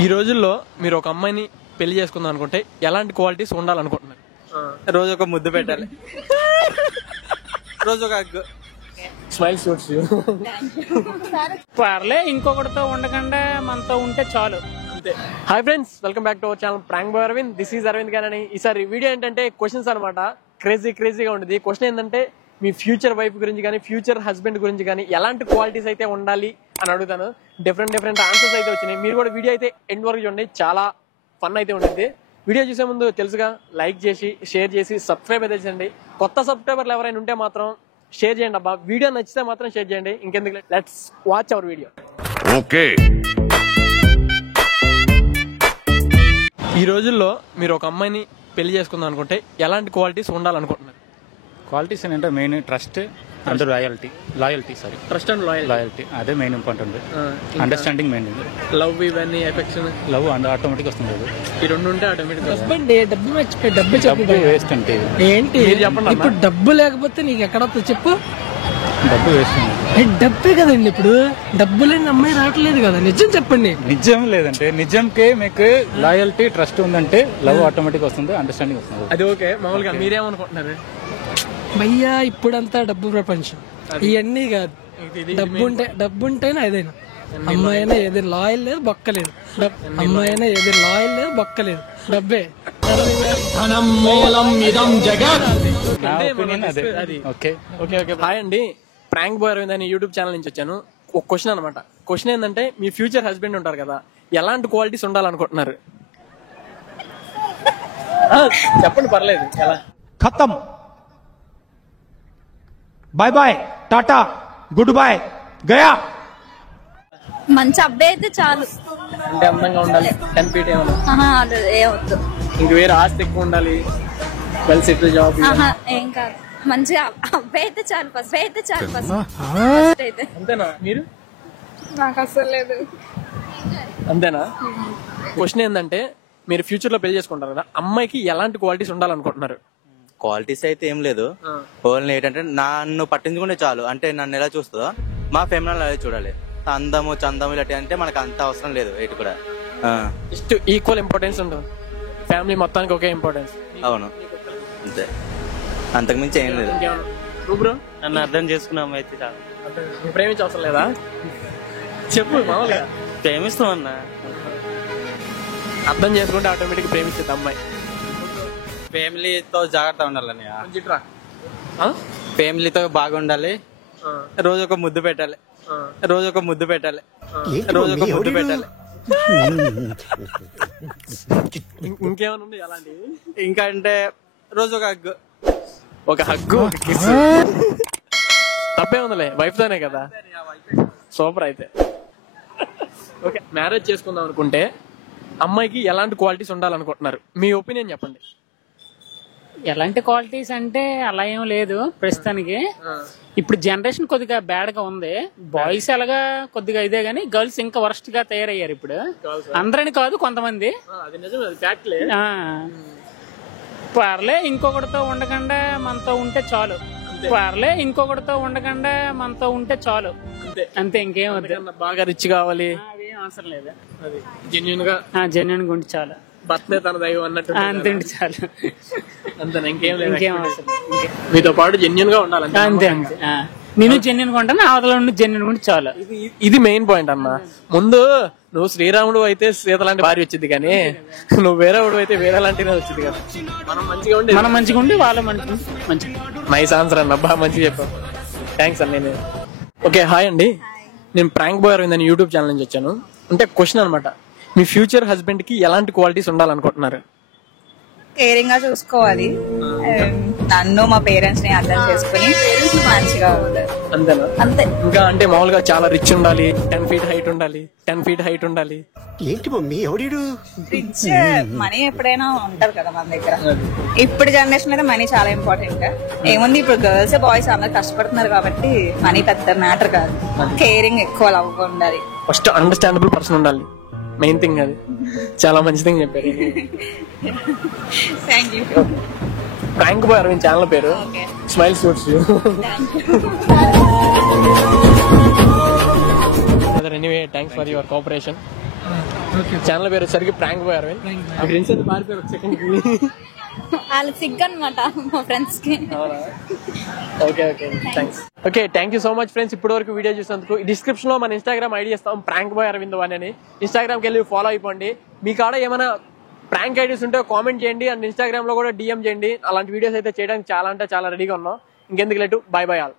ఈ రోజుల్లో మీరు ఒక అమ్మాయిని పెళ్లి చేసుకుందాం అనుకుంటే ఎలాంటి క్వాలిటీస్ ఉండాలనుకుంటున్నారు? రోజు ఒక ముద్దు పెట్టాలి, రోజు ఒక స్మైల్ సూట్స్. పర్లే, ఇంకొకటితో ఉండకుండా మనతో ఉంటే చాలు. Hi friends, welcome back to our channel prank boy Aravind. This is Aravind గారని. ఈసారి వీడియో ఏంటంటే క్వశ్చన్స్ అనమాట. క్రేజీగా ఉంటుంది. క్వశ్చన్ ఏంటంటే మీ ఫ్యూచర్ వైఫ్ గురించి కానీ ఫ్యూచర్ హస్బెండ్ గురించి కానీ ఎలాంటి క్వాలిటీస్ అయితే ఉండాలి అని అడుగుతాను. డిఫరెంట్ ఆన్సర్స్ అయితే వచ్చినాయి. మీరు కూడా వీడియో అయితే ఎండ్ వరకు చూడండి, చాలా ఫన్ అయితే ఉంటుంది. వీడియో చూసే ముందు తెలుసుగా లైక్ చేసి షేర్ చేసి సబ్స్క్రైబ్ అయితే చేయండి. కొత్త సబ్స్క్రైబర్లు ఎవరైనా ఉంటే మాత్రం షేర్ చేయండి అబ్బా. వీడియో నచ్చితే మాత్రం షేర్ చేయండి. ఇంకెందుకు, let's watch our video. Okay. ఈ రోజుల్లో మీరు ఒక అమ్మాయిని పెళ్లి చేసుకుందాం అనుకుంటే ఎలాంటి క్వాలిటీస్ ఉండాలనుకుంటున్నారు? క్వాలిటీస్ ఏంటంటే main trust and loyalty. Trust and loyalty అదే main important. Understanding main. Love, ఇవన్నీ ఎఫెక్షన్, లవ్ అండ్ ఆటోమేటిక్ వస్తుంది. ఈ రెండు ఉంటే ఆటోమేటిక్. డబ్బు మర్చిపోయి డబ్బు చెప్పి వేస్ట్ అంటే ఏంటి చెప్పండి. ఇప్పుడు డబ్బు లేకపోతే నీకు ఎక్కడ చెప్పు. డబ్బు వేస్ట్. డబ్బే కదండి, ఇప్పుడు డబ్బు లేని అమ్మాయి రావట్లేదు కదా. నిజం చెప్పండి. నిజం లేదంటే నిజంకే మీకు లాయల్టీ ట్రస్ట్ ఉందంటే లవ్ ఆటోమేటిక్ వస్తుంది, అండర్స్టాండింగ్ వస్తుంది. అది ఓకే. మామూలుగా మీరేమనుకుంటున్నారు? భయ్యా ఇప్పుడంతా డబ్బు ప్రపంచం, ఇవన్నీ కాదు. డబ్బు ఉంటేనే ఏదైనా. అమ్మాయి అయినా ఏదైనా లాయల్ లేదు, బొక్కలేదు. అమ్మాయి అయినా ఏదైనా లాయల్ లేదు, బొక్కలేదు. డబ్బే హాయ్ అండి, ప్రాంక్ బాయ్ అరవింద్ అని యూట్యూబ్ ఛానల్ నుంచి వచ్చాను. ఒక క్వశ్చన్ అనమాట. క్వశ్చన్ ఏంటంటే మీ ఫ్యూచర్ హస్బెండ్ ఉంటారు కదా, ఎలాంటి క్వాలిటీస్ ఉండాలనుకుంటున్నారు? చెప్పండి, పర్లేదు. ఎలా? खत्म, bye bye, tata, good bye, गया. మంచి అబ్బాయి అయితే చాలు. అంటే అందంగా ఉండాలి, 10 feet ఏమన్నా? ఏమొద్దు. ఇంక వేరే ఆస్తి ఎక్కువ ఉండాలి, వెల్ సెటిల్ జాబ్. ఏం కాదు, మంచిగా అబ్బాయి అయితే చాలు. ఫస్ట్ అయితే అంతేనా? మీరు? నాకు అసలు లేదు. అంతేనా? క్వశ్చన్ ఏంటంటే మీరు ఫ్యూచర్ లో పెళ్లి చేసుకుంటారు కదా, అమ్మాయికి ఎలాంటి క్వాలిటీస్ ఉండాలనుకుంటున్నారు? క్వాలిటీస్ అయితే ఏం లేదు. ఓన్లీ ఏంటంటే నన్ను పట్టించుకుంటే చాలు. అంటే నన్ను ఎలా చూస్తుందో మా ఫ్యామిలీ అలా చూడాలి. అందము చందము ఇలాంటి అంటే మనకు అంత అవసరం లేదు. ఎటు కూడా జస్ట్ ఈక్వల్ ఇంపార్టెన్స్ ఉంటుంది. ఫ్యామిలీ మొత్తానికి ఒకే ఇంపార్టెన్స్. అవును, అంతే, అంతకుమించి ఏం లేదు. బ్రో, నన్ను అర్థం చేసుకున్నాం అయితే చాలు. ప్రేమించ అవసరం లేదా? చెప్పు. మామూలుగా ప్రేమిస్తాం అన్న, అర్థం చేసుకుంటే ఆటోమేటిక్ ప్రేమిస్తుంది అమ్మాయి. ఫ్యామిలీతో జాగ్రత్త ఉండాలని, మంచిట్రా. ఫ్యామిలీతో బాగుండాలి. రోజు ఒక ముద్దు పెట్టాలి, రోజు ఒక ముద్దు పెట్టాలి, రోజు ఒక ముద్దు పెట్టాలి. ఇంకేమైనా ఉంది అలాంటివి? ఇంకా అంటే రోజు ఒక హగ్గు, ఒక కిస్. తప్పే ఉందిలే, వైఫ్ తోనే కదా. సూపర్. అయితే ఓకే, మ్యారేజ్ చేసుకుందాం అనుకుంటే అమ్మాయికి ఎలాంటి క్వాలిటీస్ ఉండాలనుకుంటున్నారు? మీ ఒపీనియన్ చెప్పండి. ఎలాంటి క్వాలిటీస్ అంటే అలా ఏం లేదు ప్రస్తుతానికి. ఇప్పుడు జనరేషన్ కొద్దిగా బ్యాడ్ గా ఉంది. బాయ్స్ ఎలాగా కొద్దిగా ఇదే గానీ గర్ల్స్ ఇంకా వరస్ట్ గా తయారయ్యారు ఇప్పుడు. అందరని కాదు, కొంతమంది. పర్లే, ఇంకొకటితో ఉండకుండా మనతో ఉంటే చాలు. ఇంకొకటితో ఉండకుండా మనతో ఉంటే చాలు. అంతే, ఇంకేం వద్దు. బాగా రిచ్ కావాలి, అవేం అవసరం లేదు. జెన్యూన్ గా ఉంటే చాలు. భర్తే తన దైవం అన్నట్టు. అంతే చాలు. అంతేనా? ఇంకేం లేదు. ఇంకేం అవసరం. మీతో పాటు జెన్యూన్ గా ఉండాలి. అంతే. నేను జెన్యూన్ గా ఉంటాను, అవతల జెన్యూన్ గా చాలు. ఇది మెయిన్ పాయింట్ అన్న. ముందు నువ్వు శ్రీరాముడు అయితే సీత లాంటి భార్య వచ్చింది, కానీ నువ్వు వేరేవాడు అయితే వేరే లాంటినే వచ్చింది కదా. మనం మంచిగా ఉండి వాళ్ళ మంచిగా. నైస్ ఆన్సర్ అన్న, బాగా మంచిగా చెప్పావు. థ్యాంక్స్ అన్న. నేను ఓకే. హాయ్ అండి, నేను ప్రాంక్ బాయ్ అరవింద్ అని యూట్యూబ్ ఛానల్ నుంచి వచ్చాను. అంటే క్వశ్చన్ అనమాట, మీ ఫ్యూచర్ హస్బెండ్ కి ఎలాంటి క్వాలిటీస్ ఉండాలనుకుంటున్నారు? కేరింగ్ గా చూసుకోవాలి. నన్ను మా పేరెంట్స్ ని అర్థం చేసుకుని మంచిగా ఉండాలి. అంతేనా? అంతే. ఇంకా అంటే మామూలుగా చాలా రిచ్ ఉండాలి, 10 feet హైట్ ఉండాలి. ఏంటి మమ్మీ ఎవడీడు? రిచ్ మనీ ఎప్పుడైనా ఉంటారు కదా మన దగ్గర. ఇప్పుడు జనరేషన్ అయితే మనీ చాలా ఇంపార్టెంట్. ఏముంది, ఇప్పుడు గర్ల్స్ బాయ్స్ అందరు కష్టపడుతున్నారు కాబట్టి మనీ పెద్ద మ్యాటర్ కాదు. కేరింగ్ ఎక్కువ, లవ్ ఉండాలి. ఫస్ట్ అండర్స్టాండబుల్ పర్సన్ ఉండాలి, మెయిన్ థింగ్. అది చాలా మంచి థింగ్ చెప్పారు. Thank you. Prank boy Aravind channel పేరు. Smile suits. Anyway, thanks for your cooperation. Channel పేరు వచ్చేసరికి ప్రాంక్ బాయ్ అరవింద్. మీ ఫ్రెండ్స్ అయితే పారిపోయారు ఒక సెకండ్. వాళ్ళకి సిగ్గు అనమాట మా ఫ్రెండ్స్ కి. Okay thanks. Okay thank you so much friends, ఇప్పటి వరకు వీడియో చూసినందుకు. డిస్క్రిప్షన్ లో మన ఇన్స్టాగ్రామ్ ఐడి ఇస్తాం, ప్రాంక్ బాయ్ అరవింద్ అని. ఇన్స్టాగ్రామ్కి వెళ్ళి ఫాలో అయిపోండి. మీ కాడ ఏమైనా ప్రాంక్ ఐడీస్ ఉంటే కామెంట్ చేయండి, అండ్ ఇన్స్టాగ్రామ్ లో కూడా DM చేయండి. అలాంటి వీడియోస్ అయితే చేయడానికి చాలా అంటే చాలా రెడీగా ఉన్నాం. ఇంకెందుకు లేటు, బై బై ఆల్.